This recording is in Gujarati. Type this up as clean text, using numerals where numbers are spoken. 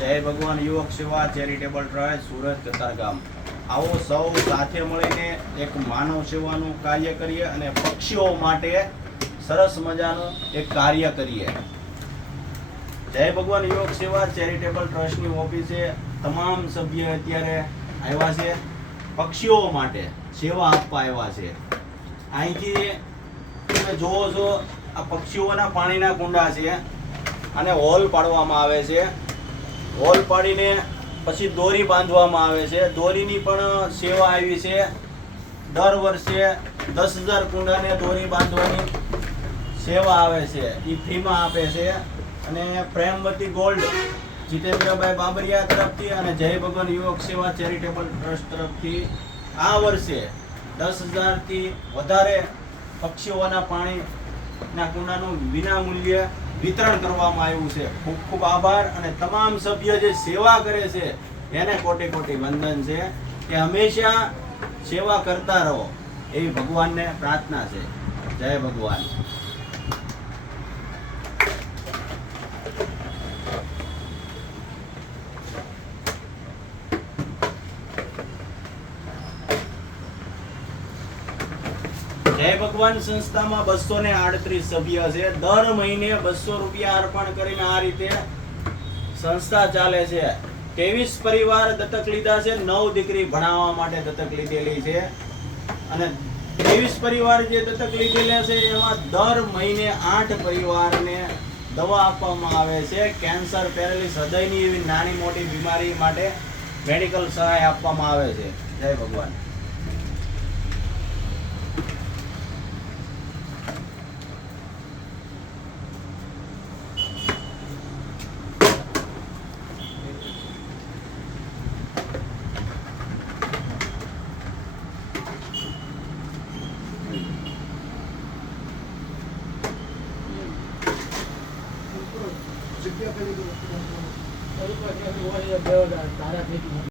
જય ભગવાન યુવક સેવા ચેરિટેબલ ટ્રસ્ટ સુરત કતારગામ. આવો સૌ સાથે મળીને એક માનવ સેવાનું કાર્ય કરીએ અને પક્ષીઓ માટે સરસ મજાનું એક કાર્ય કરીએ. જય ભગવાન યુવક સેવા ચેરિટેબલ ટ્રસ્ટની ઓફિસે તમામ સભ્ય અત્યારે આવ્યા છે, પક્ષીઓ માટે સેવા આપવા આવ્યા છે. અહીંથી તમે જોવો છો આ પક્ષીઓના પાણીના કુંડા છે અને હોલ પાડવામાં આવે છે. હોલ પાડીને પછી દોરી બાંધવામાં આવે છે. દોરીની પણ સેવા આવી છે. દર વર્ષે 10,000 કુંડાને દોરી બાંધવાની સેવા આવે છે, એ ફ્રીમાં આપે છે. અને પ્રેમવતી ગોલ્ડ જીતેન્દ્રભાઈ બાબરિયા તરફથી અને જય ભગવાન યુવક સેવા ચેરિટેબલ ટ્રસ્ટ તરફથી આ વર્ષે 10,000 થી વધારે પક્ષીઓના પાણીના કુંડાનું વિના મૂલ્યે વિતરણ કરવામાં આવ્યું છે. ખૂબ ખૂબ આભાર. અને તમામ સભ્ય જે સેવા કરે છે એને કોટી કોટી વંદન છે કે હંમેશા સેવા કરતા રહો એવી ભગવાનને પ્રાર્થના છે. જય ભગવાન. જય ભગવાન સંસ્થામાં 238 સભ્ય છે. દર મહિને 200 રૂપિયા અર્પણ કરીને આ રીતે સંસ્થા ચાલે છે. 23 પરિવાર દત્તક લીધા છે. 9 દીકરી ભણાવવા માટે દત્તક લીધેલી છે. અને 23 પરિવાર જે દત્તક લીધેલા છે એમાં દર મહિને 8 પરિવારને દવા આપવામાં આવે છે. કેન્સર, પેરાલિસ, હૃદયની એવી નાની મોટી બીમારી માટે મેડિકલ સહાય આપવામાં આવે છે. જય ભગવાન. જગ્યા કરી દો.